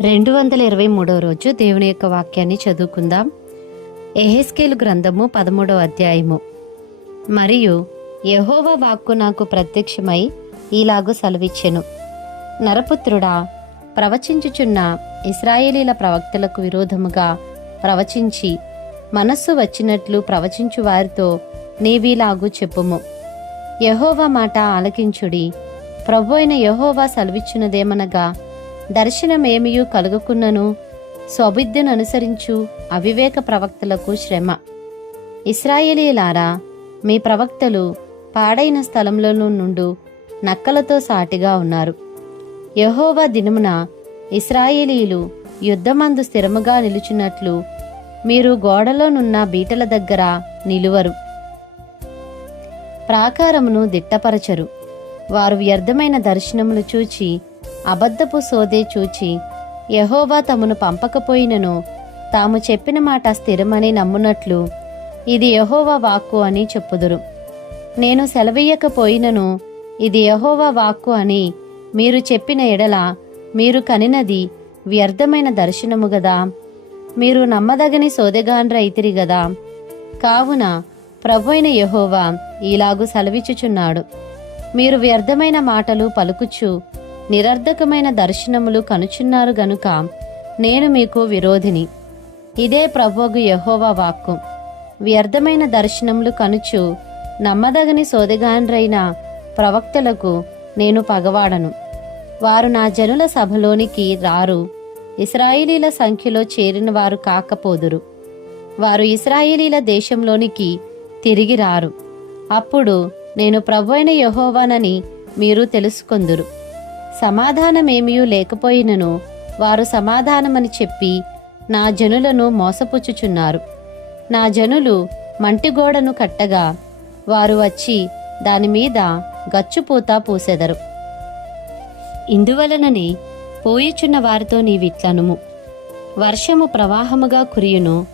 రెండు వందల ఇరవై మూడవ రోజు దేవుని యొక్క వాక్యాన్ని చదువుకుందాం. ఎహెస్కేలు గ్రంథము పదమూడవ అధ్యాయము. మరియు యహోవ వాక్కు నాకు ప్రత్యక్షమై ఈలాగు సెలవిచ్చెను. నరపుత్రుడా ప్రవచించుచున్న ఇస్రాయేలీల ప్రవక్తలకు విరోధముగా ప్రవచించి మనస్సు వచ్చినట్లు ప్రవచించు వారితో నీవీలాగు చెప్పుము. యహోవా మాట ఆలకించుడి. ప్రభు అయిన యహోవా సెలవిచ్చినదేమనగా దర్శనమేమియు కలుగుకున్నను? స్వబుద్ధిని అనుసరించు అవివేక ప్రవక్తలకు శ్రమ. ఇస్రాయేలీలారా మీ ప్రవక్తలు పాడైన స్థలంలో నుండు నక్కలతో సాటిగా ఉన్నారు. యహోవా దినమున ఇస్రాయేలీలు యుద్ధమందు స్థిరముగా నిలుచున్నట్లు మీరు గోడలోనున్న బీటల దగ్గర నిలువరు. ప్రాకారమును దిట్టపరచరు. వారు వ్యర్థమైన దర్శనములు చూచి అబద్ధపు సోదే చూచి యహోవా తమను పంపకపోయినను తాము చెప్పిన మాట స్థిరమని నమ్మునట్లు ఇది యహోవా వాక్కు అని చెప్పుదురు. నేను సెలవీయకపోయినను ఇది యహోవా వాక్కు అని మీరు చెప్పిన ఎడల మీరు కనినది వ్యర్థమైన దర్శనము గదా. మీరు నమ్మదగని సోదెగాండ్రైతిరి గదా. కావున ప్రభు యహోవా ఈలాగు సెలవిచ్చుచున్నాడు. మీరు వ్యర్థమైన మాటలు పలుకుచు నిరర్ధకమైన దర్శనములు కనుచున్నారు గనుక నేను మీకు విరోధిని. ఇదే ప్రభోగు యహోవా వాక్కు. వ్యర్థమైన దర్శనములు కనుచు నమ్మదగని సోదగాండ్రైన ప్రవక్తలకు నేను పగవాడను. వారు నా జనుల సభలోనికి రారు. ఇస్రాయిలీల సంఖ్యలో చేరిన వారు కాకపోదురు. వారు ఇస్రాయిలీల దేశంలోనికి తిరిగి రారు. అప్పుడు నేను ప్రభు అయిన యహోవానని మీరు తెలుసుకుందురు. సమాధానమేమియూ లేకపోయినను వారు సమాధానమని చెప్పి నా జనులను మోసపుచ్చుచున్నారు. నా జనులు మంటిగోడను కట్టగా వారు వచ్చి దానిమీద గచ్చుపూత పూసెదరు. ఇందువలనని పోయిచున్న వారితో నీవిట్లనుము. వర్షము ప్రవాహముగా కురియును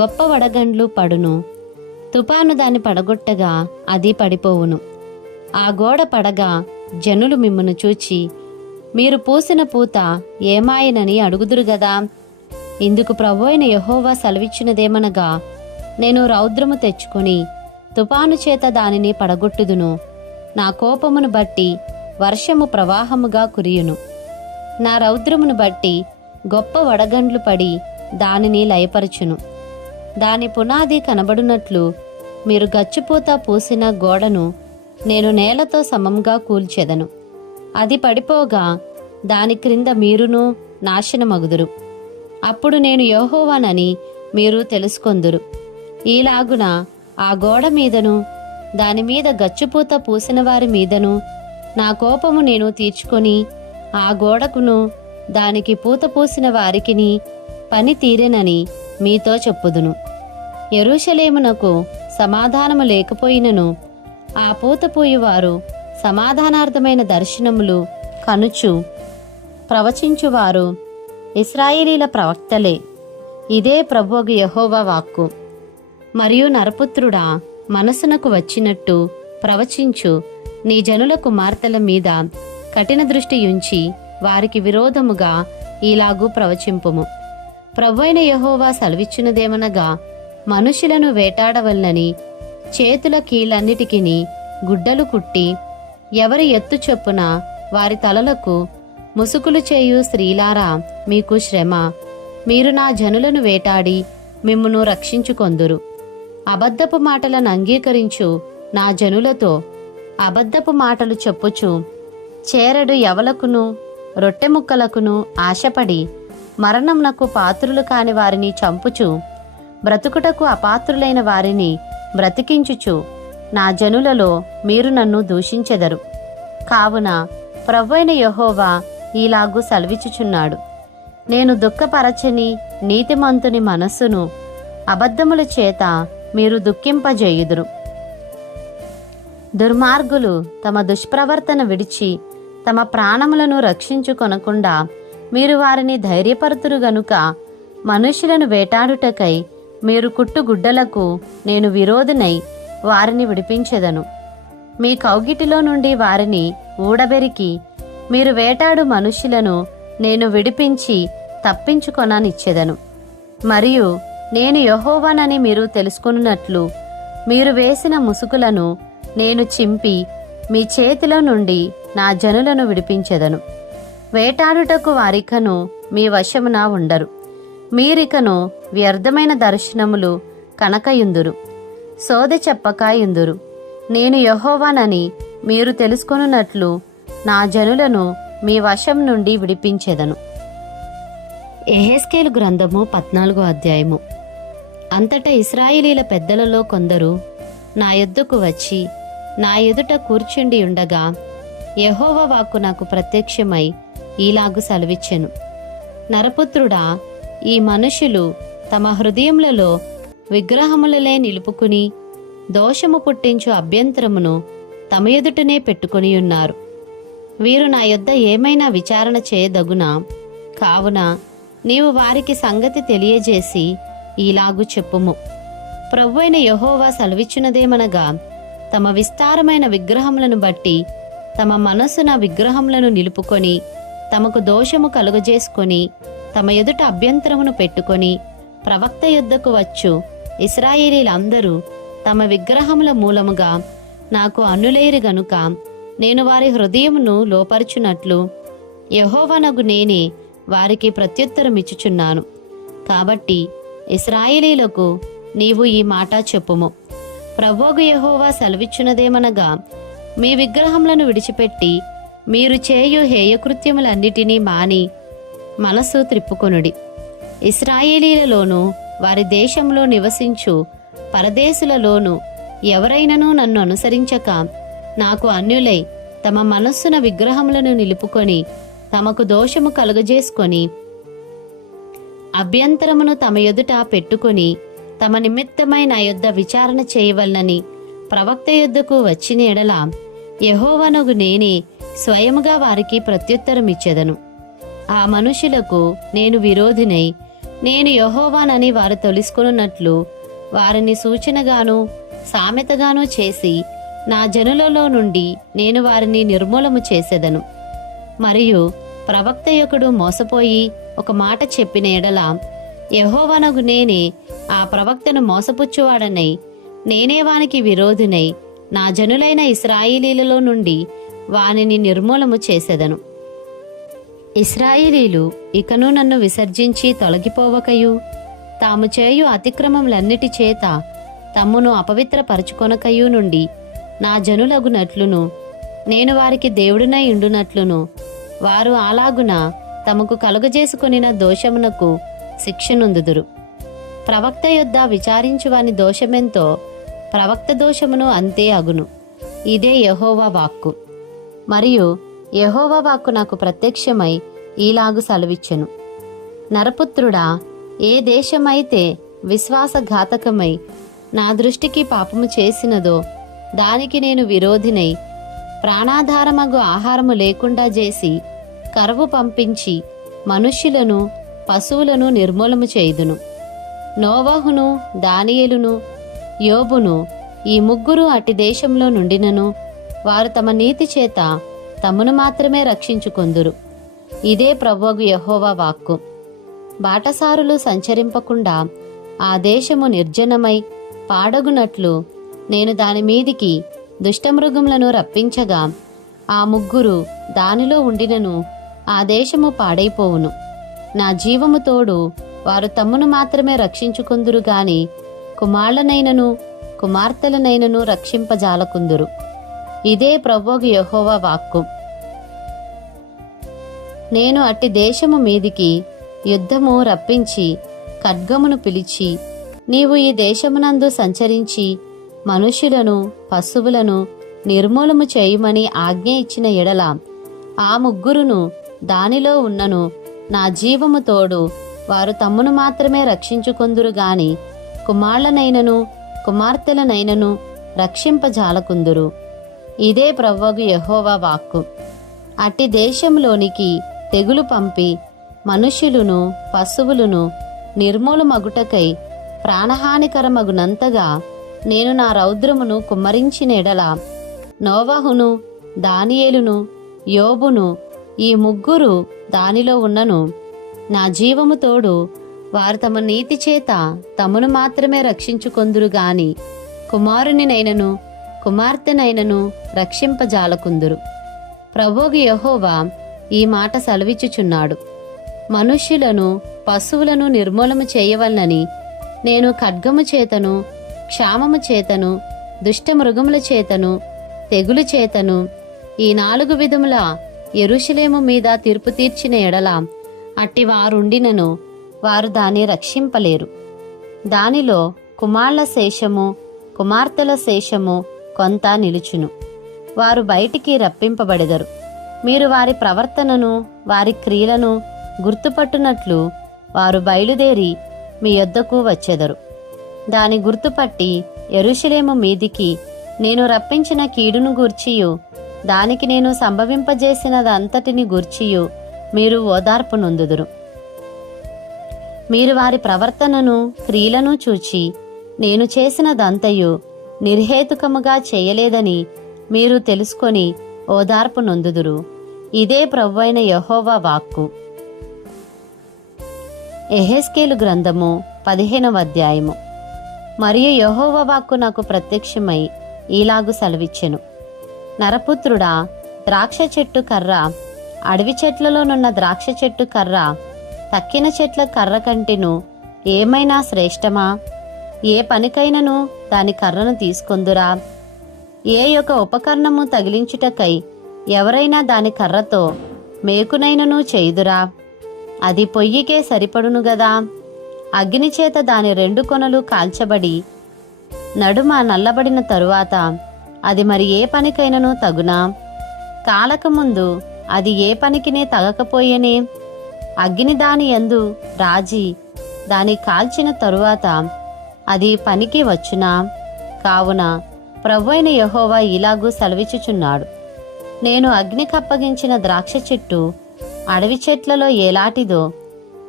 గొప్ప వడగండ్లు పడును తుపాను దాన్ని పడగొట్టగా అది పడిపోవును. ఆ గోడ పడగా జనులు మిమ్మను చూచి మీరు పూసిన పూత ఏమాయనని అడుగుదురు గదా. ఇందుకు ప్రభు అయిన యహోవా సెలవిచ్చినదేమనగా నేను రౌద్రము తెచ్చుకొని తుపాను చేత దానిని పడగొట్టుదును. నా కోపమును బట్టి వర్షము ప్రవాహముగా కురియును. నా రౌద్రమును బట్టి గొప్ప వడగండ్లు పడి దానిని లయపరచును. దాని పునాది కనబడునట్లు మీరు గచ్చిపూత పూసిన గోడను నేను నేలతో సమంగా కూల్చెదను. అది పడిపోగా దాని క్రింద మీరును నాశనమగుదురు. అప్పుడు నేను యోహోవానని మీరు తెలుసుకొందురు. ఈలాగున ఆ గోడ మీదను దాని మీద గచ్చుపూత పూసిన వారి మీదను నా కోపము నేను తీర్చుకొని ఆ గోడకును దానికి పూత పూసిన వారికిని పని తీరెనని మీతో చెప్పుదును. ఎరుషలేమునకు సమాధానము లేకపోయినను ఆ పూత పూయవారు సమాధానార్థమైన దర్శనములు కనుచు ప్రవచించువారు ఇస్రాయేలీల ప్రవక్తలే. ఇదే ప్రభువు యహోవా వాక్కు. మరియు నరపుత్రుడా మనసునకు వచ్చినట్టు ప్రవచించు. నీ జనుల కుమార్తెల మీద కఠిన దృష్టి ఉంచి వారికి విరోధముగా ఈలాగు ప్రవచింపుము. ప్రభు అయిన యహోవా సెలవిచ్చినదేమనగా మనుషులను వేటాడవల్లని చేతుల కీళ్ళన్నిటికిని గుడ్డలు కుట్టి ఎవరి ఎత్తు చొప్పున వారి తలలకు ముసుగులు చేయు స్త్రీలారా మీకు శ్రమ. మీరు నా జనులను వేటాడి మిమ్మును రక్షించుకొందురు. అబద్ధపు మాటలను అంగీకరించు నా జనులతో అబద్ధపు మాటలు చెప్పుచు చేరడు ఎవలకును రొట్టె ముక్కలకును ఆశపడి మరణంనకు పాత్రులు కాని వారిని చంపుచు బ్రతుకుటకు అపాత్రులైన వారిని బ్రతికించుచు నా జనులలో మీరు నన్ను దూషించెదరు. కావున ప్రవ్వైన యహోవా ఈలాగు సెలవిచ్చుచున్నాడు. నేను దుఃఖపరచని నీతిమంతుని మనస్సును అబద్ధముల చేత మీరు దుఃఖింపజేయుదురు. దుర్మార్గులు తమ దుష్ప్రవర్తన విడిచి తమ ప్రాణములను రక్షించుకొనకుండా మీరు వారిని ధైర్యపరుతురు గనుక మనుషులను వేటాడుటకై మీరు కుట్టుగుడ్డలకు నేను విరోధినై వారిని విడిపించెదను. మీ కౌగిటిలో నుండి వారిని ఊడబెరికి మీరు వేటాడు మనుషులను నేను విడిపించి తప్పించుకొననిచ్చెదను. మరియు నేను యహోవానని మీరు తెలుసుకున్నట్లు మీరు వేసిన ముసుగులను నేను చింపి మీ చేతిలో నుండి నా జనులను విడిపించెదను. వేటాడుటకు వారికను మీ వశమున ఉండరు. మీరికను వ్యర్థమైన దర్శనములు కనకయుందురు. సోద చెప్పకాయుందురు. నేను యహోవానని మీరు తెలుసుకొనున్నట్లు నా జనులను మీ వశం నుండి విడిపించెదను. ఎహెస్కేలు గ్రంథము పద్నాలుగో అధ్యాయము. అంతటా ఇస్రాయేలీల పెద్దలలో కొందరు నా ఎద్దుకు వచ్చి నా ఎదుట కూర్చుండి ఉండగా యహోవ వాక్కు నాకు ప్రత్యక్షమై ఈలాగు సెలవిచ్చెను. నరపుత్రుడా ఈ మనుషులు తమ హృదయములలో విగ్రహములలే నిలుపుకుని దోషము పుట్టించు అభ్యంతరమును తమ ఎదుటనే పెట్టుకొని ఉన్నారు. వీరు నా యొద్ద ఏమైనా విచారణ చేయదగునా? కావున నీవు వారికి సంగతి తెలియజేసి ఇలాగు చెప్పుము. ప్రభువైన యహోవా సెలవిచ్చినదేమనగా తమ విస్తారమైన విగ్రహములను బట్టి తమ మనసున విగ్రహములను నిలుపుకొని తమకు దోషము కలుగజేసుకొని తమ ఎదుట అభ్యంతరమును పెట్టుకొని ప్రవక్త యొద్దకు వచ్చు ఇస్రాయేలీలందరూ తమ విగ్రహముల మూలముగా నాకు అన్నులేరు గనుక నేను వారి హృదయమును లోపరుచున్నట్లు యహోవనగు నేనే వారికి ప్రత్యుత్తరమిచ్చుచున్నాను కాబట్టి ఇస్రాయేలీలకు నీవు ఈ మాట చెప్పుము. ప్రభోగు యహోవా సెలవిచ్చున్నదేమనగా మీ విగ్రహములను విడిచిపెట్టి మీరు చేయు హేయకృత్యములన్నిటినీ మాని మనసు త్రిప్పుకొనుడి. ఇస్రాయేలీలలోనూ వారి దేశంలో నివసించు పరదేశులలోను ఎవరైనను నన్ను అనుసరించక. నాకు అన్యులై తమ మనస్సున విగ్రహములను నిలుపుకొని తమకు దోషము కలుగజేసుకొని అభ్యంతరమును తమ ఎదుట పెట్టుకొని తమ నిమిత్తమై నా యొద్ద విచారణ చేయవలనని ప్రవక్త యుద్ధకు వచ్చిన ఎడల యహోవనగు నేనే స్వయముగా వారికి ప్రత్యుత్తరమిచ్చెదను. ఆ మనుషులకు నేను విరోధినై నేను యహోవానని వారు తొలుసుకున్నట్లు వారిని సూచనగాను సామెతగాను చేసి నా జనులలో నుండి నేను వారిని నిర్మూలము చేసేదను. మరియు ప్రవక్త యొక్కడు మోసపోయి ఒక మాట చెప్పిన ఎడల యహోవనగు నేనే ఆ ప్రవక్తను మోసపుచ్చువాడనై నేనే వానికి విరోధినై నా జనులైన ఇస్రాయిలీలలో నుండి వానిని నిర్మూలము చేసేదను. ఇస్రాయిలీలు ఇకను నన్ను విసర్జించి తొలగిపోవకయు. తాము చేయు అతిక్రమములన్నిటి చేత తమ్మును అపవిత్రపరచుకొనకయు నుండి నా జనులగునట్లును. నేను వారికి దేవుడినై ఉండునట్లును. వారు అలాగున తమకు కలుగజేసుకొనిన దోషమునకు శిక్షనుందుదురు. ప్రవక్త యొద్ద విచారించువాని దోషమెంతో ప్రవక్త దోషమును అంతే అగును. ఇదే యహోవా వాక్కు. మరియు యహోవా వాక్కు నాకు ప్రత్యక్షమై ఈలాగు సెలవిచ్చెను. నరపుత్రుడా ఏ దేశమైతే విశ్వాసఘాతకమై నా దృష్టికి పాపము చేసినదో దానికి నేను విరోధినై ప్రాణాధారమగు ఆహారము లేకుండా చేసి కరువు పంపించి మనుష్యులను పశువులను నిర్మూలము చేయుదును. నోవహును దానియేలును యోబును ఈ ముగ్గురు అట్టి దేశంలో నుండినను వారు తమ నీతి చేత తమను మాత్రమే రక్షించుకొందురు. ఇదే ప్రభువగు యహోవా వాక్కు. బాటసారులు సంచరింపకుండా ఆ దేశము నిర్జనమై పాడగునట్లు నేను దాని మీదికి దుష్టమృగములను రప్పించగా ఆ ముగ్గురు దానిలో ఉండినను ఆ దేశము పాడైపోవును. నా జీవము తోడు వారు తమ్మును మాత్రమే రక్షించుకుందురు గాని కుమారులనైనను కుమార్తెలనైనను రక్షింపజాలకుందురు. ఇదే ప్రభువు యెహోవా వాక్కు. నేను అట్టి దేశము మీదికి యుద్ధము రప్పించి ఖడ్గమును పిలిచి నీవు ఈ దేశమునందు సంచరించి మనుషులను పశువులను నిర్మూలము చేయమని ఆజ్ఞ ఇచ్చిన ఎడల ఆ ముగ్గురును దానిలో ఉన్నను నా జీవము తోడు వారు తమ్మును మాత్రమే రక్షించుకొందురు గాని కుమారులనైనను కుమార్తెలనైనను రక్షింపజాలకుందురు. ఇదే ప్రవ్వగు యహోవా వాక్కు. అట్టి దేశంలోనికి తెగులు పంపి మనుష్యులను పశువులను నిర్మూలమగుటకై ప్రాణహానికరమగునంతగా నేను నా రౌద్రమును కుమ్మరించినెడల. నోవహును దానియేలును యోబును ఈ ముగ్గురు దానిలో ఉన్నను. నా జీవము తోడు వారు తమ నీతి చేత తమను మాత్రమే రక్షించుకొందురు గాని కుమారునినైనను కుమార్తెనైనను రక్షింపజాలకుందురు. ప్రభోగి యహోవా ఈ మాట సెలవిచ్చుచున్నాడు. మనుష్యులను పశువులను నిర్మూలము చేయవలనని నేను ఖడ్గము చేతను క్షామము చేతను దుష్టమృగముల చేతను తెగులు చేతను ఈ నాలుగు విధముల ఎరుషులేము మీద తీర్పు తీర్చిన ఎడల అట్టి వారుండినను వారు దాన్ని రక్షింపలేరు. దానిలో కుమార్ల శేషము కుమార్తెల శేషము కొంత నిలుచును. వారు బయటికి రప్పింపబడెదరు. మీరు వారి ప్రవర్తనను వారి క్రియలను గుర్తుపట్టునట్లు వారు బయలుదేరి మీ యొద్దకు వచ్చెదరు. దాని గుర్తుపట్టి ఎరుషలేము మీదికి నేను రప్పించిన కీడును గూర్చియు దానికి నేను సంభవింపజేసినదంతటిని గూర్చియు మీరు ఓదార్పు నొందుదురు. మీరు వారి ప్రవర్తనను క్రియలను చూచి నేను చేసినదంతయు నిర్హేతుకముగా చేయలేదని మీరు తెలుసుకొని ఓదార్పు నొందుదురు. ఇదే ప్రభువైన యహోవా వాక్కు. ఎహెస్కేలు గ్రంథము పదిహేనవ అధ్యాయము. మరియు యహోవా వాక్కు నాకు ప్రత్యక్షమై ఈలాగు సెలవిచ్చెను. నరపుత్రుడా ద్రాక్ష చెట్టు కర్ర అడవి చెట్లలోనున్న ద్రాక్ష చెట్టు కర్ర తక్కిన చెట్ల కర్ర కంటిను ఏమైనా శ్రేష్టమా? ఏ పనికైనను దాని కర్రను తీసుకొందురా. ఏ యొక్క ఉపకరణము తగిలించుటకై ఎవరైనా దాని కర్రతో మేకునైనను చేయుదురా. అది పొయ్యికే సరిపడును గదా. అగ్ని చేత దాని రెండు కొనలు కాల్చబడి నడుమ నల్లబడిన తరువాత అది మరి ఏ పనికైనను తగునా. కాలకముందు అది ఏ పనికినే తగకపోయేనే. అగ్ని దాని యందు రాజీ దాని కాల్చిన తరువాత అది పనికి వచ్చునా? కావున ప్రభువైన యహోవా ఇలాగూ సెలవిచ్చుచున్నాడు. నేను అగ్నికప్పగించిన ద్రాక్ష చెట్టు అడవి చెట్లలో ఏలాటిదో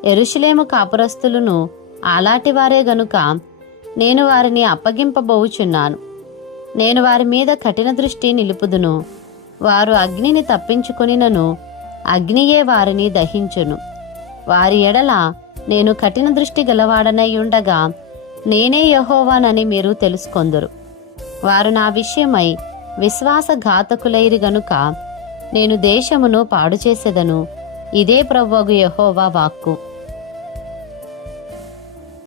ఎరుషులేము కాపురస్తులను అలాంటివారే గనుక నేను వారిని అప్పగింపబోవుచున్నాను. నేను వారి మీద కఠిన దృష్టి నిలుపుదును. వారు అగ్నిని తప్పించుకునినను అగ్నియే వారిని దహించును. వారి ఎడల నేను కఠిన దృష్టి గలవాడనై ఉండగా నేనే యహోవానని మీరు తెలుసుకొందురు. వారు నా విషయమై విశ్వాసఘాతకులైరి గనుక నేను దేశమును పాడు చేసేదను ఇదే ప్రవ్వగు యహోవా వాక్కు.